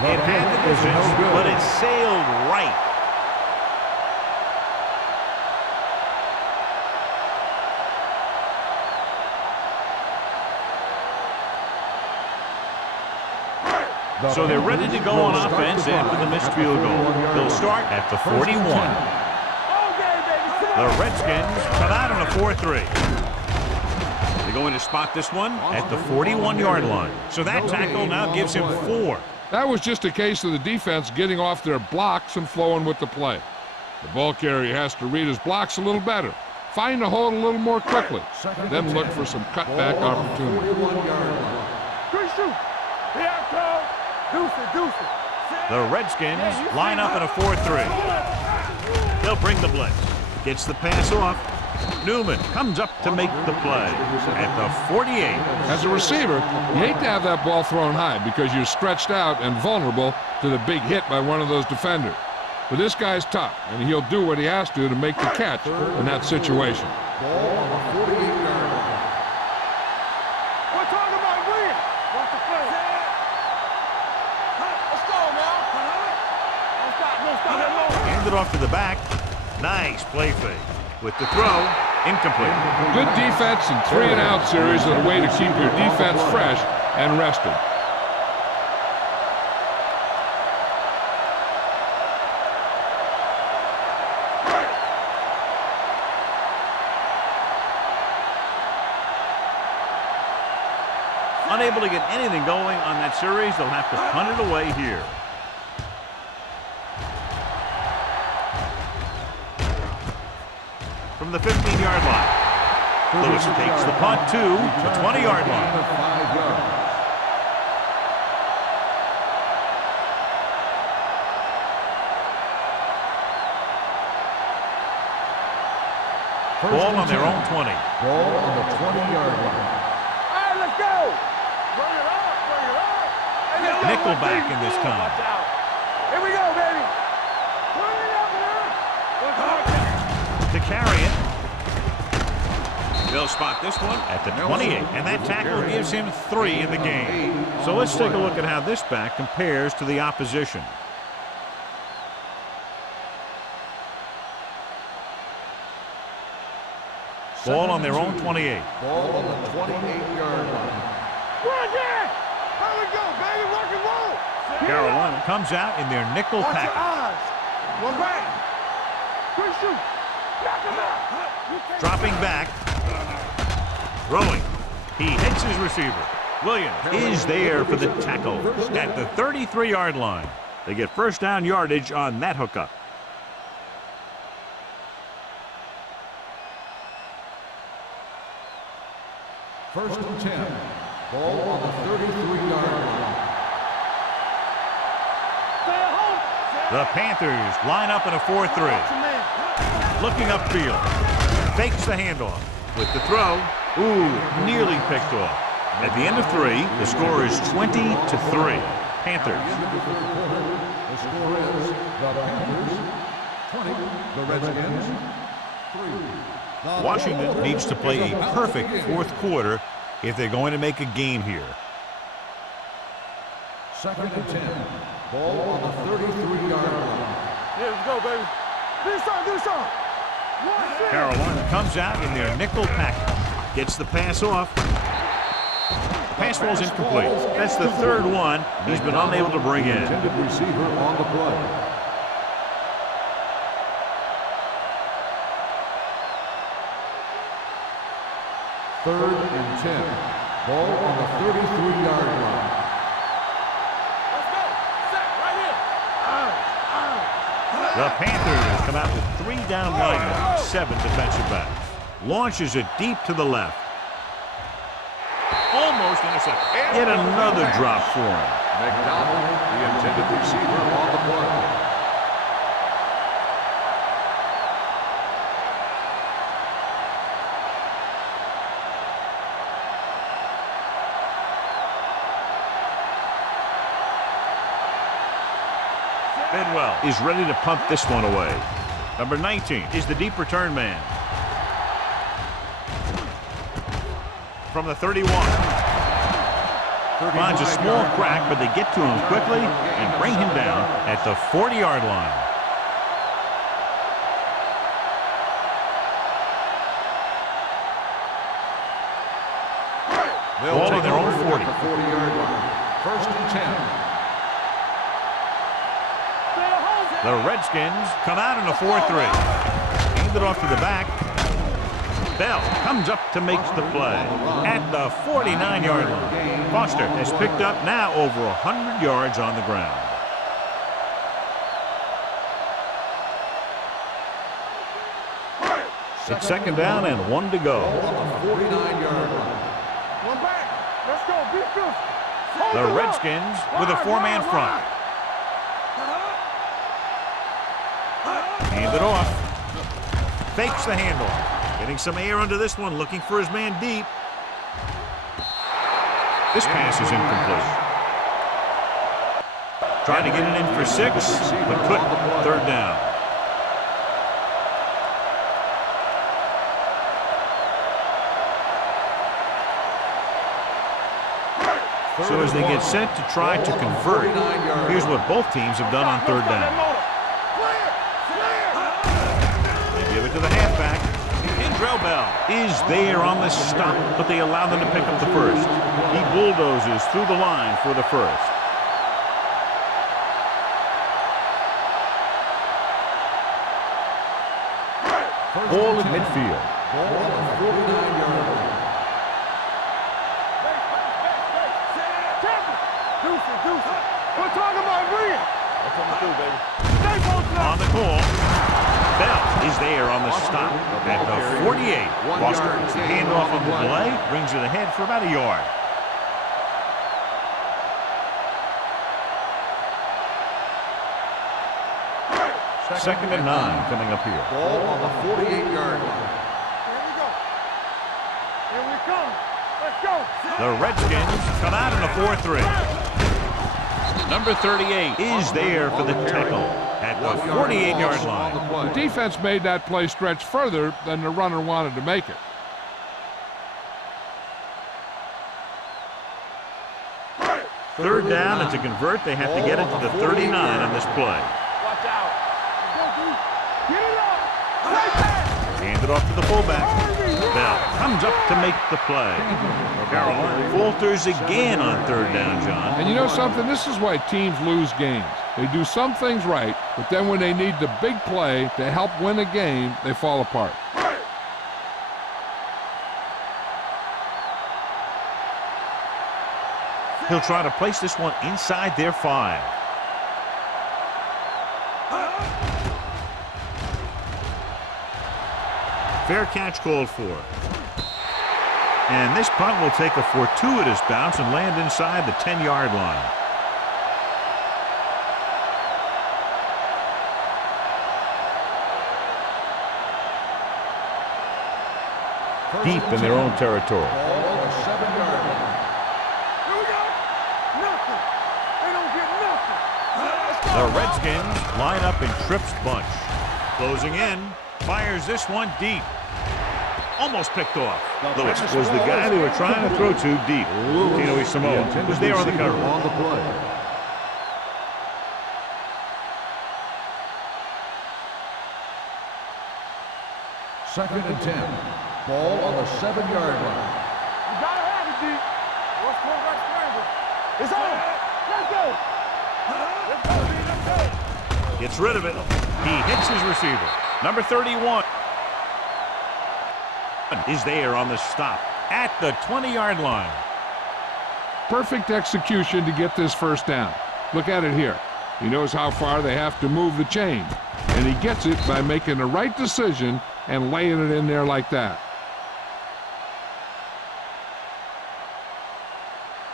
It had the distance, but it sailed right. So they're ready to go on offense after the missed field goal. They'll start at the 41. The Redskins come out on a 4-3. They're going to spot this one at the 41-yard line. So that tackle now gives him 4. That was just a case of the defense getting off their blocks and flowing with the play. The ball carrier has to read his blocks a little better, find the hole a little more quickly, then look for some cutback opportunity. The Redskins line up in a 4-3. They'll bring the blitz. Gets the pass off. Newman comes up to make the play at the 48. As a receiver, you hate to have that ball thrown high because you're stretched out and vulnerable to the big hit by one of those defenders. But this guy's tough, and he'll do what he has to make the catch in that situation. Ball on the 48-yard line. We're talking about win. Watch the play. Let's go now. Don't stop. Hand it off to the back. Nice play fake. With the throw, incomplete. Good defense and 3-and-out series are a way to keep your defense fresh and rested. Unable to get anything going on that series, they'll have to punt it away here. From the 15-yard line, Lewis takes the punt to the 20-yard line. 5 yards. Ball on their own 20. Ball on the 20-yard line. All right, let's go. Bring it up, bring it up. Hey, let's go. Nickel back in this time. Watch out. Here we go, baby. Bring it up now. To carry it. They'll spot this one at the 28, and that tackle gives him 3 in the game. So let's take a look at how this back compares to the opposition. Ball on their own 28. Ball on the 28-yard line. Run it. Here we go, baby. Rock and roll. Carolina comes out in their nickel Watch your package. eyes. One back. Quick shoot. Knock him out. Dropping back. Throwing. He hits his receiver. Williams is there for the tackle at the 33-yard line. They get first down yardage on that hookup. First and 10. Ball on the 33-yard line. The Panthers line up in a 4-3. Looking upfield. Fakes the handoff. With the throw. Ooh, nearly picked off. At the end of 3, the score is 20-3. Panthers. The score is the Panthers 20, the Redskins 3. Washington needs to play a perfect fourth quarter if they're going to make a game here. Second and 10. Ball on the 33-yard line. Here we go, baby. Do something. Carolina comes out in their nickel package. Gets the pass off. Pass falls incomplete. That's the third one he's been unable to bring in. Intended receiver on the play. Third and 10. Ball on the 33-yard line. Let's go. Set right here. The Panthers come out with 3 down linemen, 7 defensive backs. Launches it deep to the left. Almost intercepted. Yet another drop for him. McDonald, the intended receiver on the play. Bedwell is ready to punt this one away. Number 19 is the deep return man. From the 31. Finds a small crack, but they get to him quickly and bring him down at the 40-yard line. They'll Ball take on their own over 40. at the 40-yard line. First and 10. The Redskins come out in a 4-3. Hand it off to the back. Bell comes up to make the play at the 49-yard line. Foster has picked up now over 100 yards on the ground. It's second down and 1 to go. On the 49-yard line. One back. Let's go. Be good. The Redskins with a 4-man front. Hand it off. Fakes the handoff. Getting some air under this one, looking for his man deep. This pass is incomplete. Trying to get it in for 6, but couldn't. Third down. So as they get set to try to convert, here's what both teams have done on third down. They give it to the halfback. Kendrell Bell is there on the stop, but they allow them to pick up the first. He bulldozes through the line for the first. Ball at midfield. Ball on the 49-yard line. We're talking about bringing. On the call. Bell is there on the stop at the 48. Foster gets the handoff on the play, brings it ahead for about a yard. Second and 9 coming up here. Ball on the 48-yard line. Here we go. Here we come. Let's go. The Redskins come out in a 4-3. Number 38 is there for the tackle at the 48-yard line. The defense made that play stretch further than the runner wanted to make it. Third down, and to convert, they have to get it to the 39 on this play. Watch out. Get it up. Right there. Hand it off to the fullback. Bell comes up to make the play. Carolina falters again on third down, John. And you know something? This is why teams lose games. They do some things right, but then when they need the big play to help win a game, they fall apart. He'll try to place this one inside their 5. Fair catch called for. And this punt will take a fortuitous bounce and land inside the 10-yard line. Deep in their own territory. Ball on the 7-yard line. Here we go. Nothing. They don't get nothing. The Redskins line up in Tripp's bunch. Closing in. Fires this one deep. Almost picked off. Lewis was the guy they were trying to throw to deep. Tino Samoa was there on the cover. On the play. Second and 10. Ball on the 7-yard line. You gotta have it, D. What's quarterback scramble? It's on. Let's go. Let's go, D. Let's go. Gets rid of it. He hits his receiver. Number 31 is there on the stop at the 20-yard line. Perfect execution to get this first down. Look at it here. He knows how far they have to move the chain, and he gets it by making the right decision and laying it in there like that.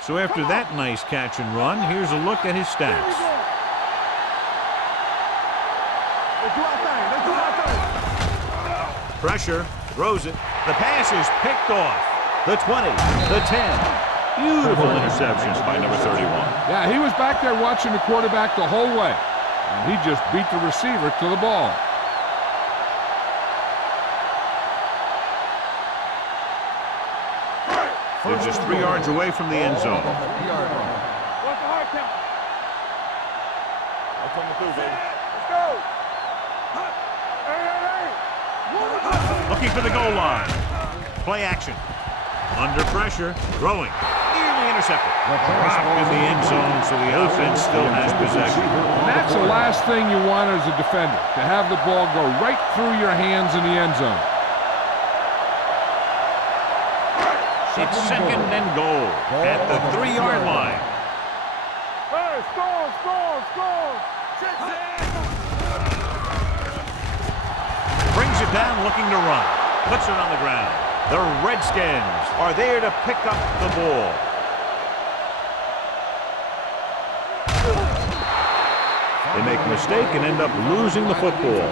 So after that nice catch and run, here's a look at his stats. Let's do our thing. Let's do our thing. Pressure, throws it. The pass is picked off. The 20, the 10. Beautiful interceptions by number 31. Yeah, he was back there watching the quarterback the whole way, and he just beat the receiver to the ball. They're just 3 yards away from the end zone. What's the hard count? I'm coming through, baby. Let's go. Hey. Looking for the goal line. Play action. Under pressure. Throwing. Nearly intercepted. Dropped in the end zone, so the offense still has possession. And that's the last thing you want as a defender, to have the ball go right through your hands in the end zone. It's second and goal at the 3-yard line. Hey, score, score, score. Brings it down, looking to run. Puts it on the ground. The Redskins are there to pick up the ball. They make a mistake and end up losing the football.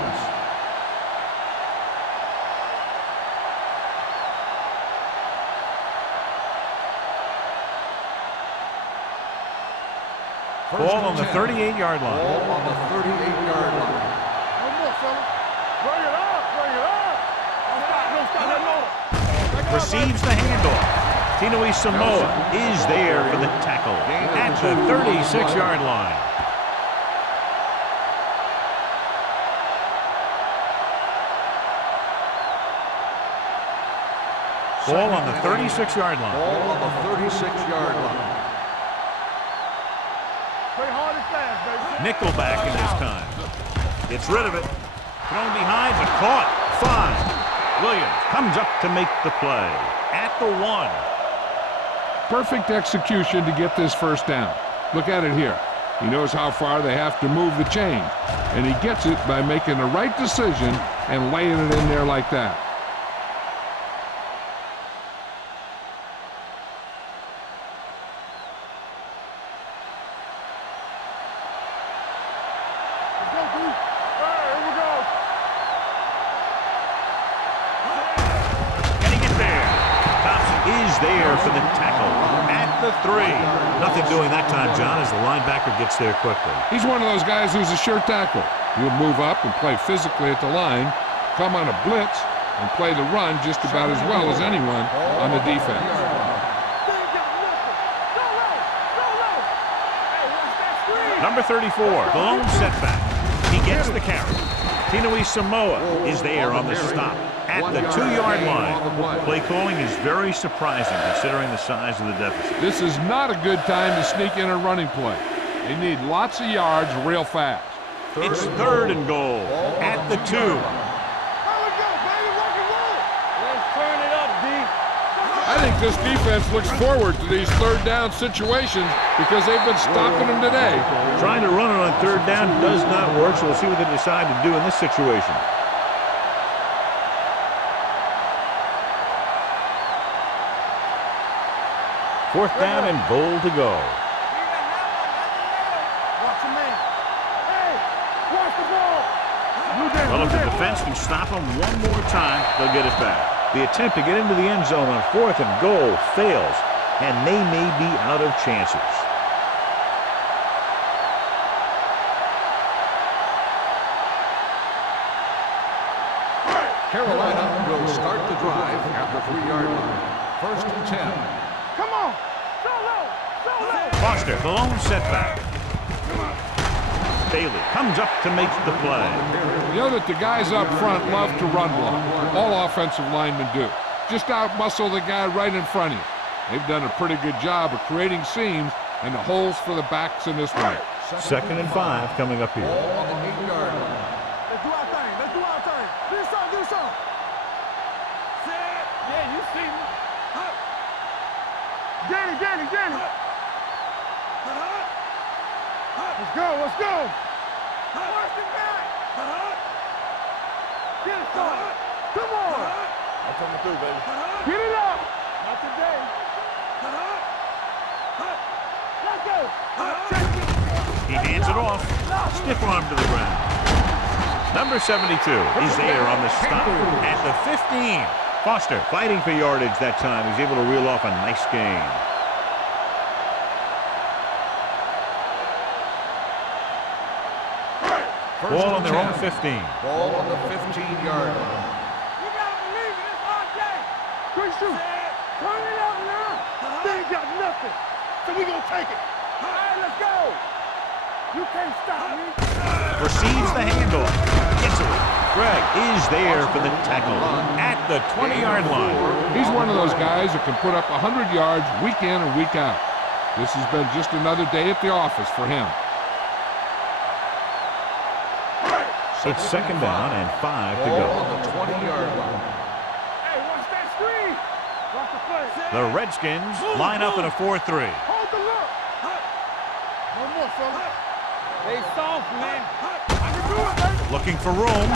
Ball on the 38-yard line. Ball on the 38-yard line. No more, fella. Bring it up, bring it up. Don't stop, no stop. Receives the handoff. Tinui Samoa is there for the tackle at the 36-yard line. Ball on the 36-yard line. Ball on the 36-yard line. Play hard and fast, baby. Nickelback in this time. Gets rid of it. Thrown behind, but caught. 5. Williams comes up to make the play at the 1. Perfect execution to get this first down. Look at it here. He knows how far they have to move the chain, and he gets it by making the right decision and laying it in there like that. There for the tackle at the 3. Nothing doing that time, John, as the linebacker gets there quickly. He's one of those guys who's a sure tackle. He'll move up and play physically at the line, come on a blitz, and play the run just about as well as anyone on the defense. Number 34, the lone setback. He gets the carry. Tinui Samoa is there on the stop at the 2-yard line. Play calling is very surprising considering the size of the deficit. This is not a good time to sneak in a running play. They need lots of yards real fast. It's 3rd and goal at the 2. I think this defense looks forward to these 3rd down situations because they've been stopping them today. Trying to run it on 3rd down does not work, so we'll see what they decide to do in this situation. Fourth down and goal to go. Watch your man. Hey, watch the ball. Well, if the defense can stop them one more time, they'll get it back. The attempt to get into the end zone on 4th and goal fails, and they may be out of chances. Carolina will start the drive at the 3-yard line. 1st and 10. Come on. Solo. Foster, the lone setback. Bailey comes up to make the play. You know that the guys up front love to run block. All offensive linemen do. Just out-muscle the guy right in front of you. They've done a pretty good job of creating seams and the holes for the backs in this one. 2nd and 5 coming up here. Ball on the 8-yard line. Let's do our thing. Let's do our thing. Do some. Yeah, you see me. Danny. Let's go. Get it started. Come on. I'm coming through, baby. Get it up. Not today. Let's go. He hands it off. Stiff arm to the ground. Number 72 is there on the stop at the 15. Foster fighting for yardage that time. He's able to reel off a nice gain. Ball on their own 15. Ball on the 15-yard line. You gotta believe it. It's our day. Quick shoot. Turn it up now. They ain't got nothing. So we gonna take it. All right, let's go. You can't stop me. Receives the handoff. Gets it. Greg is there for the tackle at the 20-yard line. He's one of those guys that can put up 100 yards week in and week out. This has been just another day at the office for him. It's second down and 5 to Ball go. on the 20-yard line. Hey, watch that screen. Watch the play. The Redskins line up in a 4-3. Hold the look. One more, fella. They soft, man. I can do it, baby. Looking for room.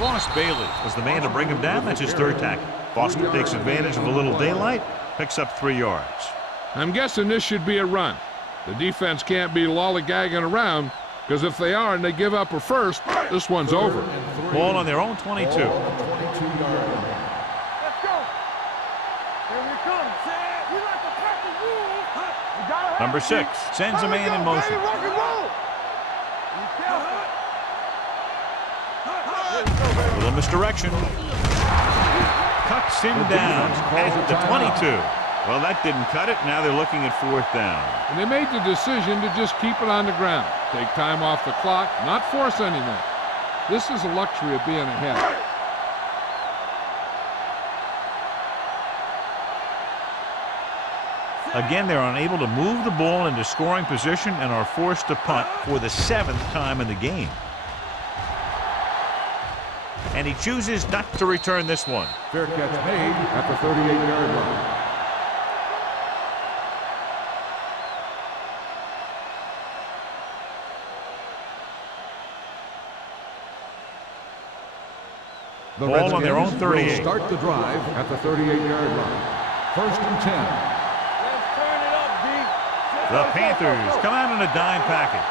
Ross Bailey was the man to bring him down. That's his third tackle. Foster takes advantage of a little daylight, picks up 3 yards. I'm guessing this should be a run. The defense can't be lollygagging around, because if they are and they give up a first, this one's over. Ball on their own 22. Ball on the 22-yard line. Let's go. Here we come. We like to pack the rules. We gotta have Number it, 6 G. sends a Here we man go, in motion. baby. Rock and roll. Be careful. Little misdirection. Cuts him down at the 22. Well, that didn't cut it. Now they're looking at 4th down. And they made the decision to just keep it on the ground. Take time off the clock, not force anything. This is the luxury of being ahead. Again, they're unable to move the ball into scoring position and are forced to punt for the 7th time in the game. And he chooses not to return this one. Fair catch made at the 38-yard line. The Ball on their own Redskins 38. will start the drive at the 38-yard line. 1st and 10. Let's turn it up, D. The Panthers come out in a dime package.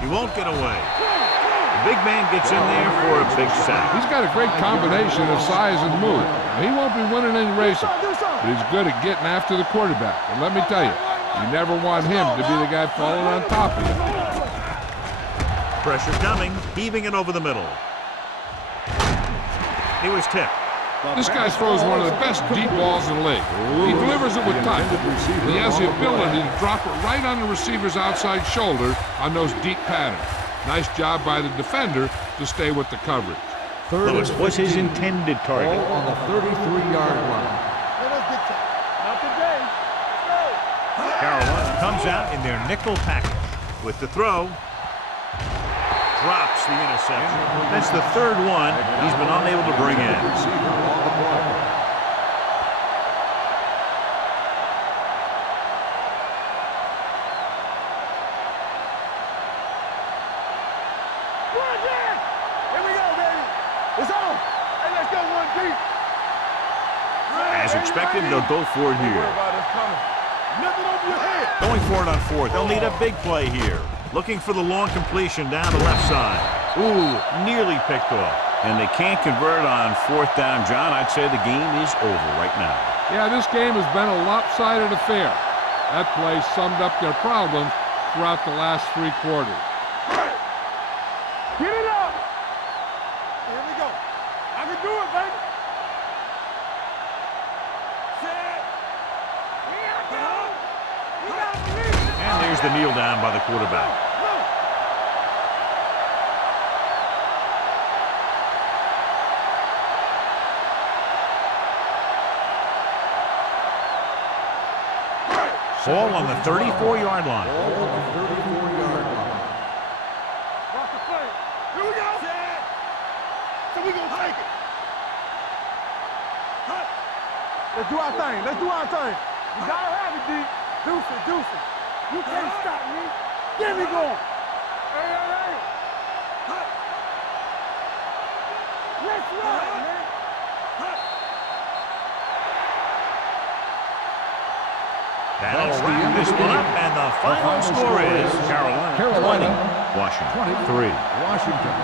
He won't get away. The big man gets in there for a big sack. He's got a great combination of size and move. Now, he won't be winning any races, but he's good at getting after the quarterback. And let me tell you, you never want him to be the guy falling on top of you. Pressure coming, heaving it over the middle. He was tipped. This guy throws one of the best deep balls in the league. He delivers it with touch. And he has the ability to drop it right on the receiver's outside shoulder on those deep patterns. Nice job by the defender to stay with the coverage. Lewis was his intended target. Ball on the 33-yard line. Let us get you. Not today. Let's go. Carolina comes out in their nickel package with the throw. Drops the interception. That's the 3rd one he's been unable to bring in. Receiver on the play. Here we go, baby. It's on. Hey, let's go 1 deep. As expected, they'll go for it here. Nothing over your head. Going for it on 4th. They'll need a big play here. Looking for the long completion down the left side. Ooh, nearly picked off. And they can't convert on 4th down, John. I'd say the game is over right now. Yeah, this game has been a lopsided affair. That play summed up their problems throughout the last 3 quarters. Get it up. Here we go. I can do it, baby. Set. Here I go. You gotta believe it. And there's the kneel down by the quarterback. Ball on the 34-yard line. Ball on the 34-yard line. Watch the play. Here we go. Set. So we gonna take it. Let's do our thing. Let's do our thing. You gotta have it, D. Deuce it, deuce it. You can't stop me. Get me going. Hey, hey, hey. Let's run, man. That'll wrap this one up, and the final score is Carolina 20, Washington 3. Washington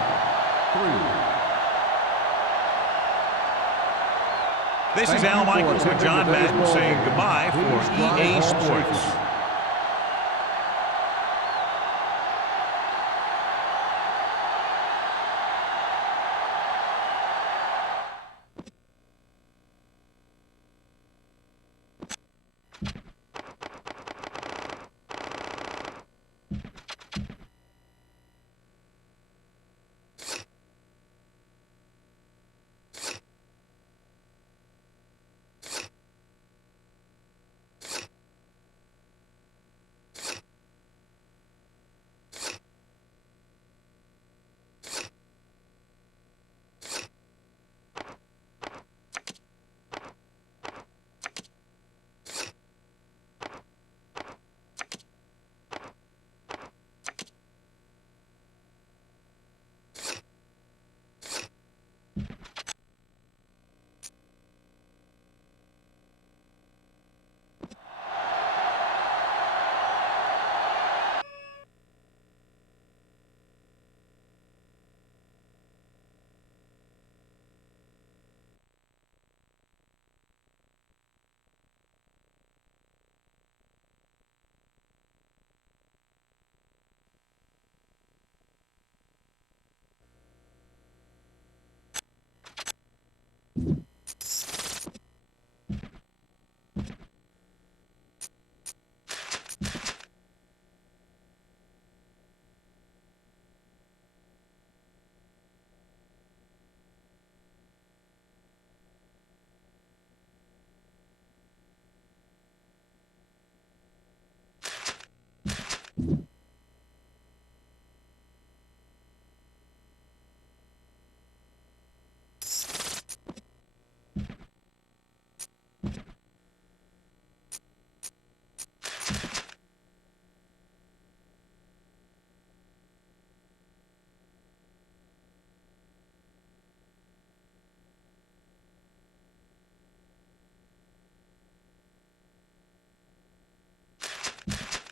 3. This is Al Michaels with John Madden saying goodbye for EA Sports.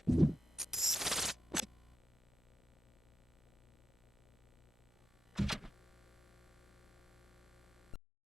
it.